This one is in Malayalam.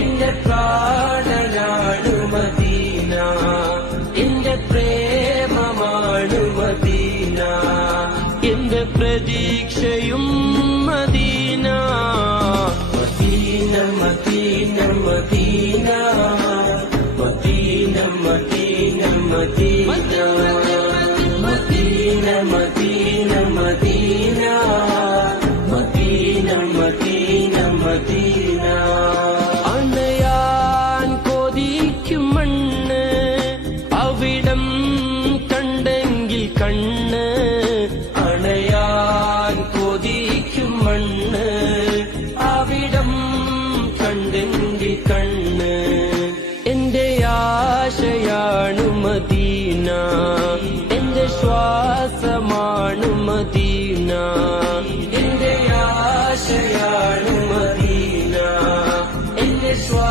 എന്റെ പ്രാണനാണ് മദീന, എന്റെ പ്രേമമാണ് മദീന, എന്റെ പ്രതീക്ഷയും Medina. Medina Medina Medina Medina Medina Medina Medina Medina Medina Medina Medina Medina. അണയാൻ കൊതിക്കും മണ്ണ്, അവിടം കണ്ടെങ്കിൽ കണ്ണ്. അണയാൻ കൊതിക്കും മണ്ണ്, അവിടം കണ്ടെങ്കിൽ കണ്ണ്. എന്റെ ആശയാണ് മദീന, എന്റെ ശ്വാസമാണ് മദീന, എന്റെ ആശയാണ് മദീന, എന്റെ ശ്വാസ